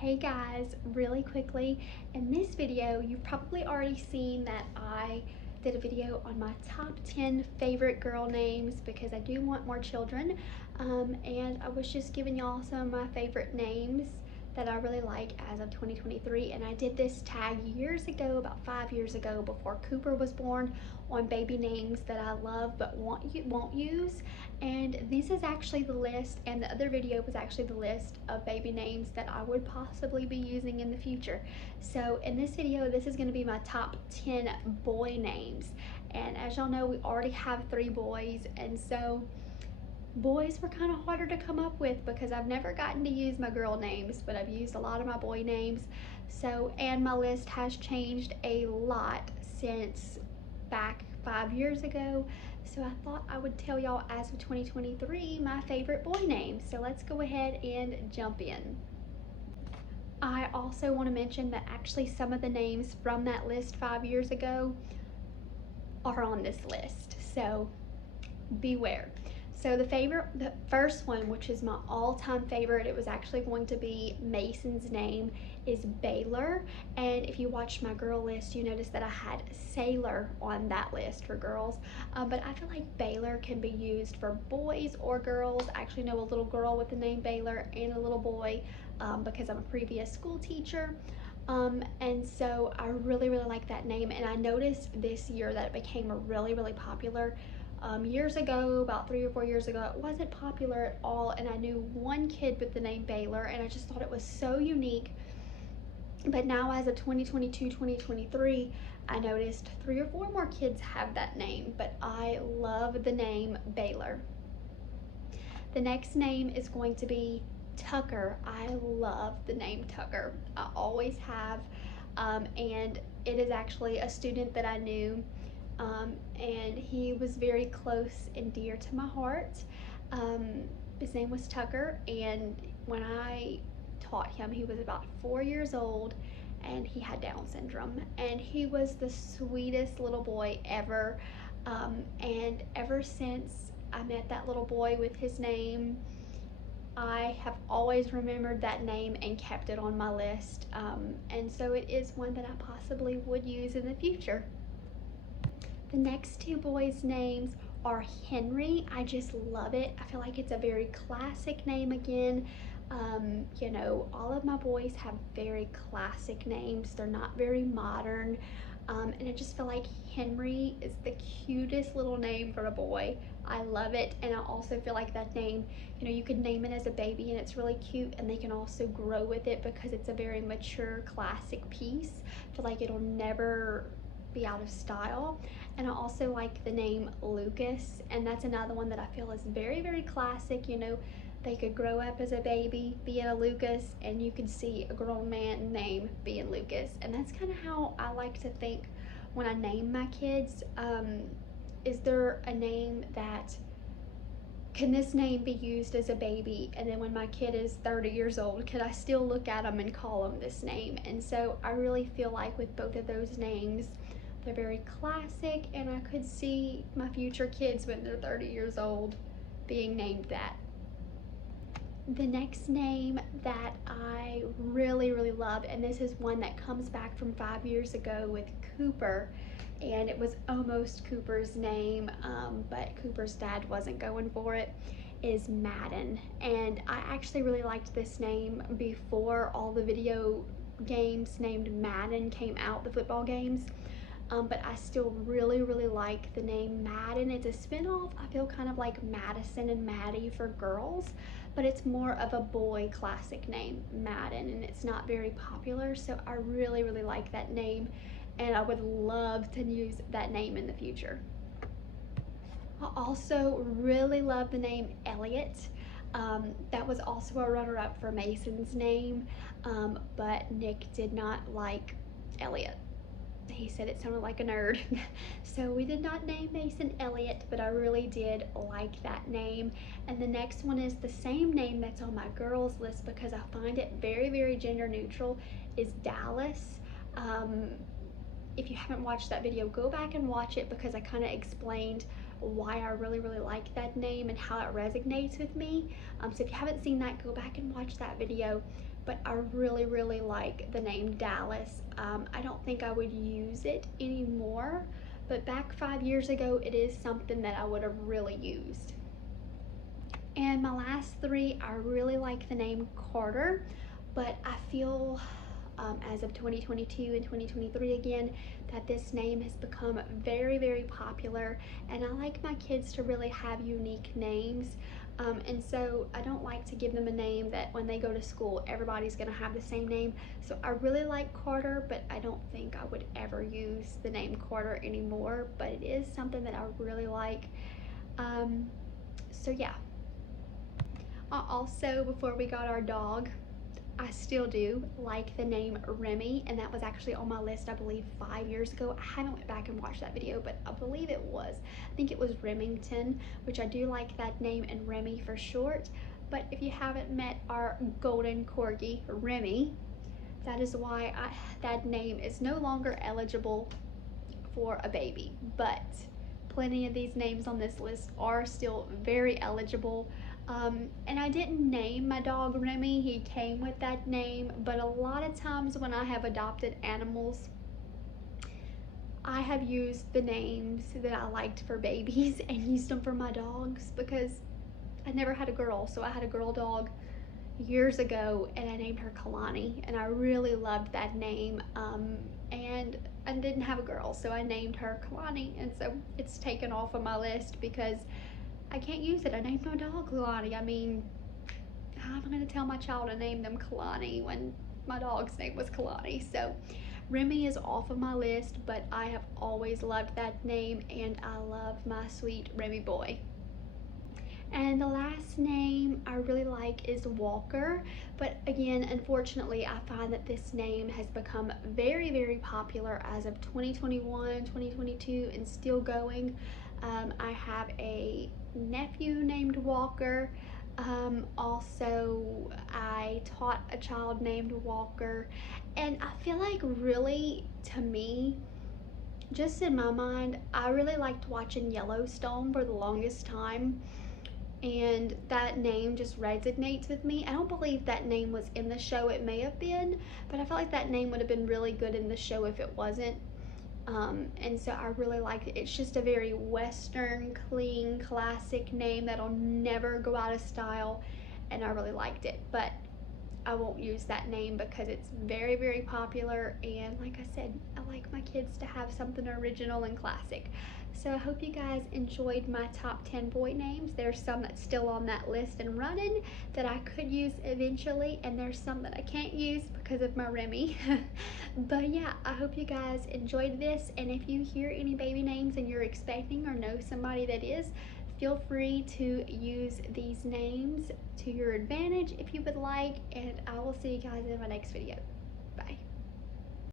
Hey guys, really quickly, in this video, you've probably already seen that I did a video on my top 10 favorite girl names because I do want more children. And I was just giving y'all some of my favorite names that I really like as of 2023. And I did this tag years ago, about 5 years ago, before Cooper was born, on baby names that I love but won't use. And this is actually the list, and the other video was actually the list of baby names that I would possibly be using in the future. So in this video, this is going to be my top 10 boy names. And as y'all know, we already have 3 boys, and so boys were kind of harder to come up with because I've never gotten to use my girl names, but I've used a lot of my boy names. So, and my list has changed a lot since back 5 years ago. So I thought I would tell y'all as of 2023 my favorite boy names. So let's go ahead and jump in. I also want to mention that actually some of the names from that list 5 years ago are on this list. So beware. So the first one, which is my all-time favorite, it was actually going to be Mason's name, is Baylor. And if you watched my girl list, you noticed that I had Sailor on that list for girls. But I feel like Baylor can be used for boys or girls. I actually know a little girl with the name Baylor and a little boy because I'm a previous school teacher. And so I really like that name. And I noticed this year that it became really popular. Years ago, about 3 or 4 years ago, it wasn't popular at all, and I knew one kid with the name Baylor, and I just thought it was so unique. But now as of 2022, 2023, I noticed 3 or 4 more kids have that name, but I love the name Baylor. The next name is going to be Tucker. I love the name Tucker. I always have, and it is actually a student that I knew. And he was very close and dear to my heart. His name was Tucker, and when I taught him, he was about 4 years old, and he had Down syndrome, and he was the sweetest little boy ever. And ever since I met that little boy with his name, I have always remembered that name and kept it on my list. And so it is one that I possibly would use in the future. The next 2 boys' names are Henry. I just love it. I feel like it's a very classic name again. You know, all of my boys have very classic names. They're not very modern. And I just feel like Henry is the cutest little name for a boy. I love it. And I also feel like that name, you know, you could name it as a baby and it's really cute, and they can also grow with it because it's a very mature classic piece. I feel like it'll never be out of style. And I also like the name Lucas, and that's another one that I feel is very classic. You know, they could grow up as a baby being a Lucas, and you could see a grown man name being Lucas. And that's kind of how I like to think when I name my kids. Is there a name that can this name be used as a baby, and then when my kid is 30 years old, could I still look at them and call them this name? And so I really feel like with both of those names, they're very classic, and I could see my future kids when they're 30 years old being named that. The next name that I really love, and this is one that comes back from 5 years ago with Cooper, and it was almost Cooper's name, but Cooper's dad wasn't going for it, is Madden. And I actually really liked this name before all the video games named Madden came out, the football games. But I still really like the name Madden. It's a spin-off, I feel, kind of like Madison and Maddie for girls, but it's more of a boy classic name, Madden, and it's not very popular, so I really like that name, and I would love to use that name in the future. I also really love the name Elliot. That was also a runner-up for Mason's name, but Nick did not like Elliot. He said it sounded like a nerd. So we did not name Mason Elliot, but I really did like that name. And the next one is the same name that's on my girls list because I find it very gender neutral, is Dallas. If you haven't watched that video, go back and watch it because I kind of explained why I really like that name and how it resonates with me. So if you haven't seen that, go back and watch that video. but I really like the name Dallas. I don't think I would use it anymore, but back 5 years ago, it is something that I would have really used. And my last three, I really like the name Carter, but I feel as of 2022 and 2023 again, that this name has become very popular, and I like my kids to really have unique names. And so I don't like to give them a name that when they go to school, everybody's gonna have the same name. So I really like Carter, but I don't think I would ever use the name Carter anymore, but it is something that I really like. So yeah. Also, before we got our dog, I still do like the name Remy, and that was actually on my list, I believe 5 years ago. I haven't went back and watched that video, but I believe it was. I think it was Remington, which I do like that name, and Remy for short. But if you haven't met our golden corgi, Remy, that is why that name is no longer eligible for a baby. But plenty of these names on this list are still very eligible. And I didn't name my dog Remy, he came with that name, but a lot of times when I have adopted animals, I have used the names that I liked for babies and used them for my dogs, because I never had a girl, so I had a girl dog years ago and I named her Kalani, and I really loved that name. And I didn't have a girl, so I named her Kalani, and so it's taken off of my list because I can't use it. I named my dog Kalani. I mean, how am I going to tell my child to name them Kalani when my dog's name was Kalani? So Remy is off of my list, but I have always loved that name, and I love my sweet Remy boy. And the last name I really like is Walker, but again, unfortunately, I find that this name has become very popular as of 2021, 2022, and still going. I have a nephew named Walker. Also, I taught a child named Walker, and I feel like really, to me, just in my mind, I really liked watching Yellowstone for the longest time, and that name just resonates with me. I don't believe that name was in the show. It may have been, but I felt like that name would have been really good in the show if it wasn't. And so I really like it. It's just a very Western, clean, classic name that'll never go out of style, and I really liked it. But I won't use that name because it's very popular, and like I said, I like my kids to have something original and classic. So I hope you guys enjoyed my top 10 boy names. There's some that's still on that list and running that I could use eventually, and there's some that I can't use because of my Remy. But yeah, I hope you guys enjoyed this, and if you hear any baby names and you're expecting or know somebody that is, feel free to use these names to your advantage if you would like, and I will see you guys in my next video. Bye.